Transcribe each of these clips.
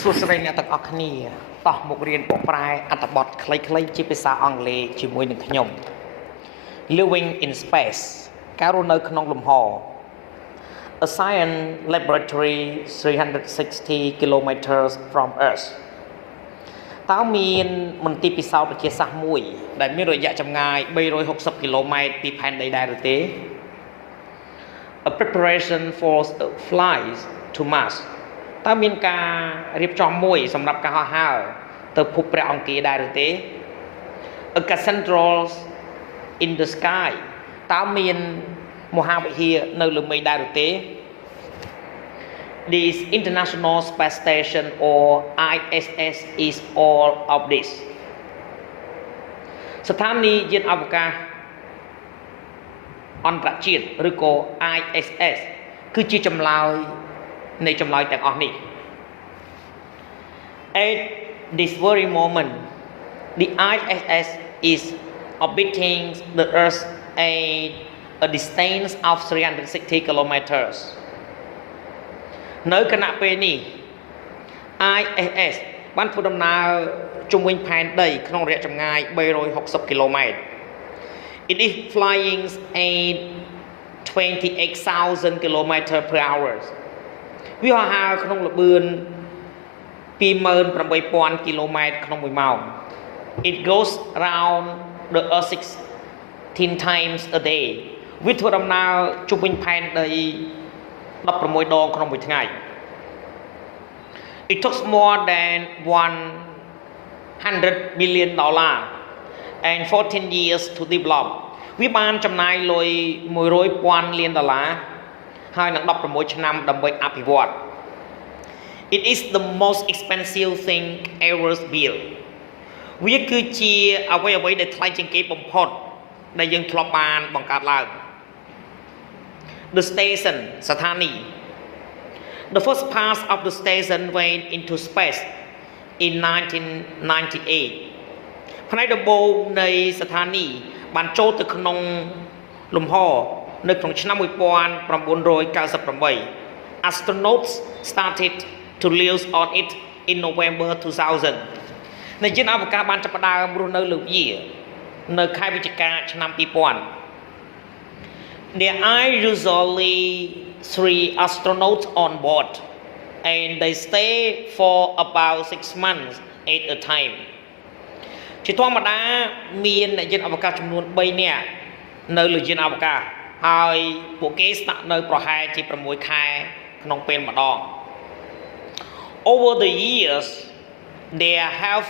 សួស្តីអ្នកទាំងអស់គ្នាតោះមករៀនបកប្រែអត្ថបទខ្លីៗជាភាសាអង់គ្លេសជាមួយនឹងខ្ញុំ Living in space ការរស់នៅក្នុងលំហ A science laboratory 360 kilometers from Earth តើមានមន្ទីរពិសោធន៍វិទ្យាសាស្ត្រមួយដែលមានរយៈចម្ងាយ360គីឡូម៉ែត្រពីផែនដីដែរឬទេ A preparation for flights to Mars តើមានការរៀបចំមួយសម្រាប់ការហោះហើរទៅភពព្រះអង្គារដែរឬទេ A cathedral in the sky តើមានមហាវិហារនៅលើមេឃដែរឬទេ This International Space Station or ISS is all of this ស្ថានីយយានអវកាសអន្តរជាតិឬក៏ ISS គឺជាចម្លើយនៃចម្លើយទាំងអស់នេះ At this very moment the ISS is orbiting the Earth at a distance of 360 kilometers នៅគណៈពេលនេះ ISS បានធ្វើដំណើរជុំវិញផែនដីក្នុងរយៈចម្ងាយ360គីឡូម៉ែត្រ It is flying at 28,000 kilometers per hour វាហោះហើរក្នុងល្បឿន 28,000 គីឡូម៉ែត្រក្នុង1ម៉ោង It goes around the Earth 16 times a day វាធ្វើដំណើរជុំវិញផែនដី16ដងក្នុងមួយថ្ងៃ It took more than $100 billion and 14 years to develop វាបានចំណាយលុយ$100,000 លានហើយនឹង16ឆ្នាំដើម្បីអភិវឌ្ឍ It is the most expensive thing ever built វាគឺជាអ្វីដែលថ្លៃជាងគេបំផុតដែលយើងធ្លាប់បានបង្កើតឡើង The station ស្ថានីយ The first part of the station went into space in 1998 ផ្នែកដំបូងនៃស្ថានីយបានចូលទៅក្នុងលំហនៅក្នុងឆ្នាំ1998 Astronauts started to live on it in November 2000 នៃយានអវកាសបានចាប់ផ្ដើមរស់នៅលើវានៅខែវិច្ឆិកាឆ្នាំ2000 There are usually 3 astronauts on board and they stay for about 6 months at a time ជាធម្មតាមានអ្នកយានអវកាសចំនួន3នាក់នៅលើយានអវកាសហើយពួកគេស្នាក់នៅប្រហែលជា6ខែក្នុងពេលម្ដង Over the years there have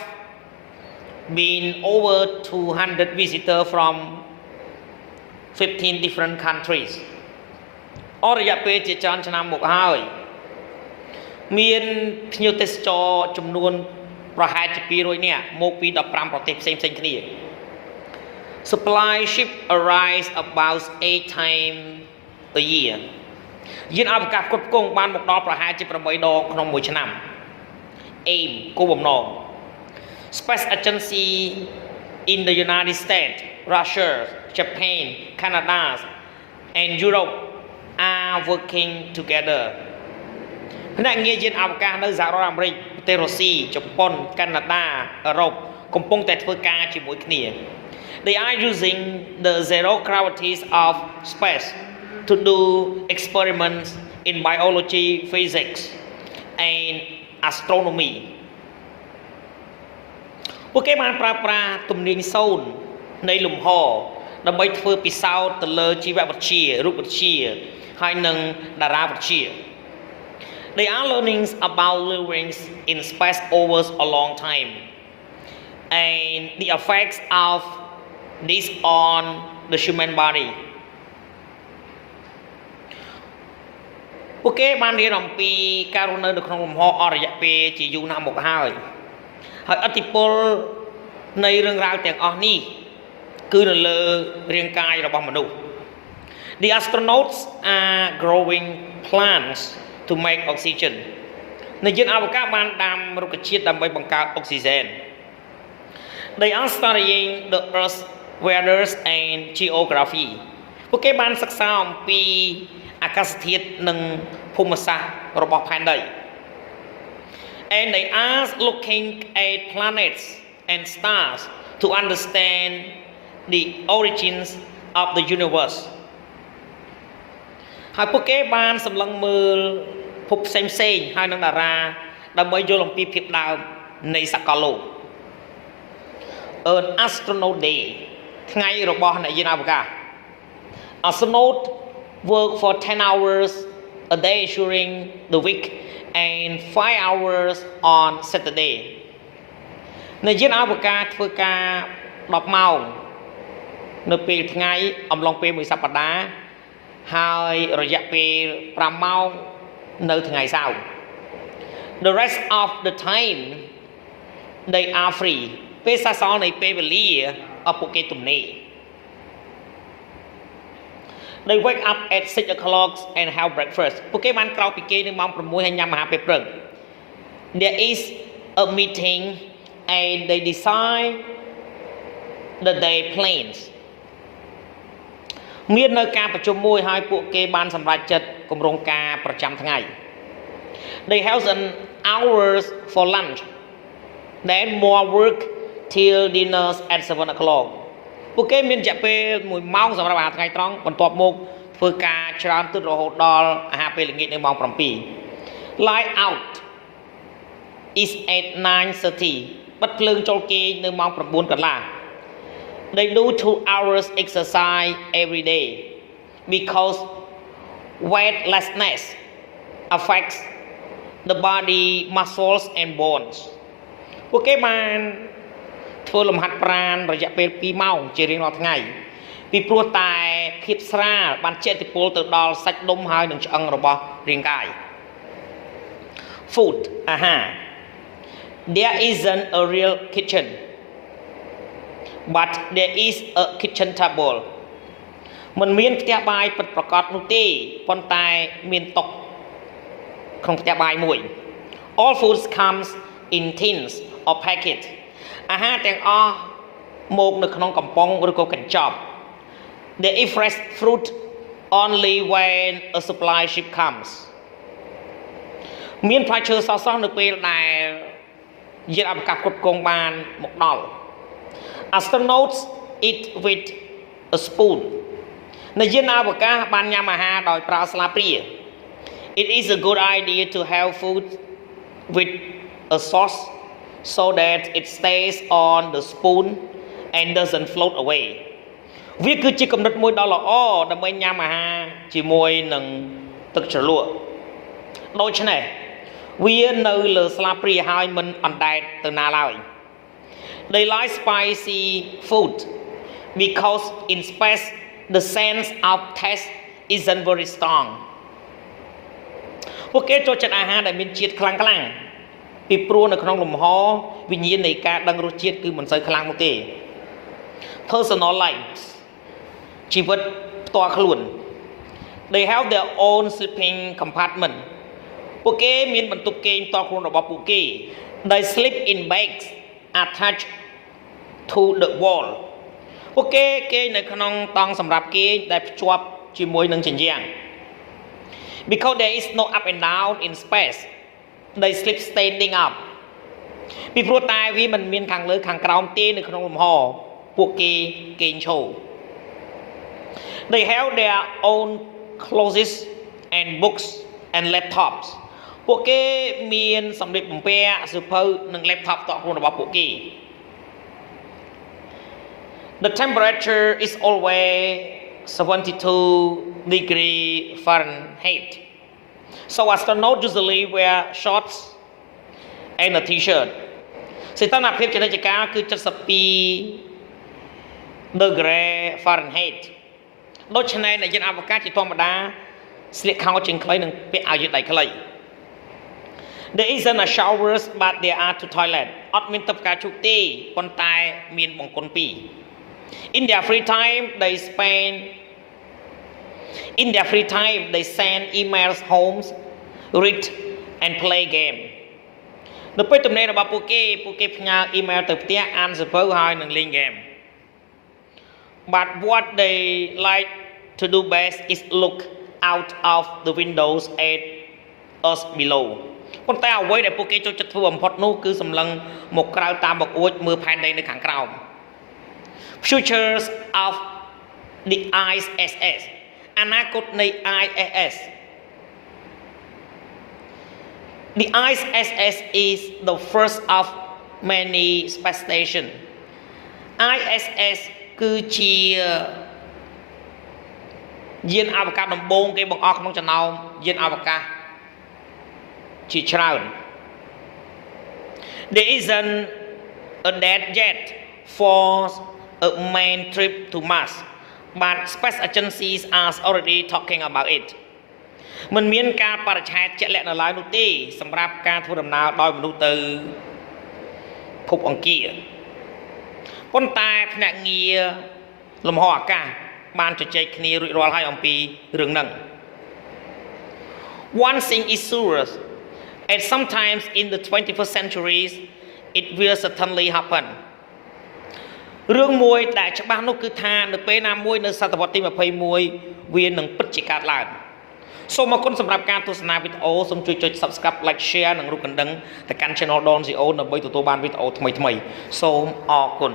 been over 200 visitors from 15 different countries អស់រយៈពេលជាច្រើនឆ្នាំមកហើយមានភ្ញៀវទេសចរចំនួនប្រហែលជា200នាក់មកពី15ប្រទេសផ្សេងៗគ្នា Supply ship arrives about 8 times a year យានអវកាសគ្រប់គ្រងបានមកដល់ប្រហែលជា8ដងក្នុងមួយឆ្នាំ Aim គោលបំណង Space Agency in the United States, Russia, Japan, Canada and Europe are working together ភ្នាក់ងារយានអវកាសនៅសហរដ្ឋអាមេរិកប្រទេសរុស្ស៊ីជប៉ុនកាណាដាអឺរ៉ុបកំពុងតែធ្វើការជាមួយគ្នា They are using the zero gravity of space to do experiments in biology, physics, and astronomy. ពួកគេបានប្រើប្រាស់ទំនាញសូន្យនៃលំហដើម្បីធ្វើពិសោធន៍ទៅលើជីវវិទ្យារូបវិទ្យាហើយនិងតារាវិទ្យា They are learning about living in space over a long time and the effects of this on the human body ពួកគេបានរៀនអំពីការរស់នៅក្នុងលំហអស់រយៈពេលជាយូរណាស់មកហើយឥទ្ធិពលនៃរឿងរ៉ាវទាំងអស់នេះគឺនៅលើរាងកាយរបស់មនុស្ស The astronauts are growing plants to make oxygen នៃយានអវកាសបានដាំរុក្ខជាតិដើម្បីបង្កើតអុកស៊ីហ្សែន They are studying the Earth's weather and geography ពួកគេបានសិក្សាអំពីអាកាសធាតុនិងភូមិសាស្ត្ររបស់ផែនដី and they are looking at planets and stars to understand the origins of the universe ហើយពួកគេបានសម្លឹងមើលភពផ្សេងៗហើយនឹងតារាដើម្បីយល់អំពីភាពដើមនៃសកលលោក An astronaut day ថ្ងៃរបស់អ្នកយានអវកាស Astronaut work for 10 hours a day during the week and 5 hours on Saturday អ្នកយានអវកាសធ្វើការ10ម៉ោងនៅពេលថ្ងៃអំឡុងពេលមួយសប្តាហ៍ហើយរយៈពេល5ម៉ោងនៅថ្ងៃសៅរ៍ The rest of the time they are free ពេលសសល់នៃពេលវេលាឲ្យពួកគេទំនេរ They wake up at 6 o'clock and have breakfast ពួកគេបានក្រោកពីគេនៅម៉ោង6ហើយញ៉ាំអាហារពេលព្រឹក There is a meeting and they decide the day plans មាននៅការប្រជុំមួយហើយពួកគេបានសម្រេចចិត្តគម្រោងការប្រចាំថ្ងៃ They have an hours for lunch then more work till dinner at 7 o'clock ពួកគេមានរយៈពេល1ម៉ោងសម្រាប់អាហារថ្ងៃត្រង់បន្ទាប់មកធ្វើការច្រើនទិតរហូតដល់អាហារពេលល្ងាចនៅម៉ោង7 Light out is at 9:30 បិទភ្លើងចូលគេងនៅម៉ោង9 កន្លះ They do 2 hours exercise every day because weightlessness affects the body muscles and bones ពួកគេបានធ្វើលំហាត់ប្រាណរយៈពេល2ម៉ោងជារៀងរាល់ថ្ងៃពីព្រោះតែភាពស្រាលបានជះឥទ្ធិពលទៅដល់សាច់ដុំហើយនិងឆ្អឹងរបស់រាងកាយ Food អាហារ There isn't a real kitchen but there is a kitchen table មិនមានផ្ទះបាយពិតប្រាកដនោះទេប៉ុន្តែមានតុក្នុងផ្ទះបាយមួយ All foods comes in tins or packet អាហារទាំងអស់មកនៅក្នុងកំប៉ុងឬក៏កញ្ចប់ They eat fresh fruit only when a supply ship comes មានផ្លែឈើស្រស់ៗនៅពេលដែលយានអវកាសគ្រប់គ្រងបានមកដល់ Astronauts eat with a spoon អ្នកយានអវកាសបានញ៉ាំអាហារដោយប្រើស្លាបព្រា It is a good idea to have food with a sauce so that it stays on the spoon and doesn't float away វាគឺជាគំនិតមួយដ៏ល្អដើម្បីញ៉ាំអាហារជាមួយនឹងទឹកជ្រលក់ដូច្នេះវានៅលើស្លាបព្រាហើយមិនអណ្ដែតទៅណាឡើយ They like spicy food because in space the sense of taste isn't very strong ពួកគេចូលចិត្តអាហារដែលមានជាតិខ្លាំងៗពីព្រោះនៅក្នុងលំហវិញ្ញាណនៃការដឹងរសជាតិគឺមិនសូវខ្លាំងនោះទេ Personal lives ជីវិតផ្ទាល់ខ្លួន They have their own sleeping compartment ពួកគេមានបន្ទប់គេងផ្ទាល់ខ្លួនរបស់ពួកគេ They sleep in bags attached to the wall ពួកគេគេងនៅក្នុងតង់សម្រាប់គេងដែលភ្ជាប់ជាមួយនឹងជញ្ជាំង Because there is no up and down in space they sleep standing up ពីព្រោះតែវាមិនមានខាងលើខាងក្រោមទេនៅក្នុងលំហពួកគេគេងឈរ They have their own clothes and books and laptops ពួកគេមានសម្លៀកបំពាក់សៀវភៅនិង laptop តខ្លួនរបស់ពួកគេ The temperature is always 72 degree Fahrenheit so astronauts usually wear shorts and a t-shirt សីតុណ្ហភាពចនិចកាលគឺ72 degree Fahrenheit ដូច្នេះអ្នកយានអវកាសជាធម្មតាស្លៀកខោជើងខ្លីនិងពាក់អាវយឺតដៃខ្លី There isn't a showers but there are two toilet អត់មានទឹកផ្កាឈូកទេប៉ុន្តែមានបង្គន់ពីរ In their free time they send emails homes read and play game នៅពេលទំនេររបស់ពួកគេផ្ញើ email ទៅផ្ទះអានសៀវភៅហើយនិងលេង game But what they like to do best is look out of the windows at us below ប៉ុន្តែអ្វីដែលពួកគេចូលចិត្តធ្វើបំផុតនោះគឺសម្លឹងមកក្រៅតាមមកអួចមើលផែនដីនៅខាងក្រោម Futures of the ISS អនាគតនៃ ISS The ISS is the first of many space station ISS គឺជាយានអវកាសដំបូងគេបង្អស់ក្នុងចំណោមយានអវកាសជាច្រើន There isn't a dead yet for a main trip to Mars but space agencies are already talking about it មិនមានការបរិច្ឆេទជាក់លាក់នៅឡើយនោះទេសម្រាប់ការធ្វើដំណើរដោយមនុស្សទៅភពអង្គារប៉ុន្តែភ្នាក់ងារលំហអាកាសបានជជែកគ្នារួចរាល់ហើយអំពីរឿងហ្នឹង One thing is sure and sometimes in the 21st century it will certainly happen រឿងមួយដែលច្បាស់នោះគឺថានៅពេលណាមួយនៅសតវត្សទី21វានឹងពិតជាកើតឡើងសូមអរគុណសម្រាប់ការទស្សនាវីដេអូសូមជួយចុច Subscribe Like Share និងរូបកណ្ដឹងទៅកាន់ Channel Don CEO ដើម្បីទទួលបានវីដេអូថ្មីៗសូមអរគុណ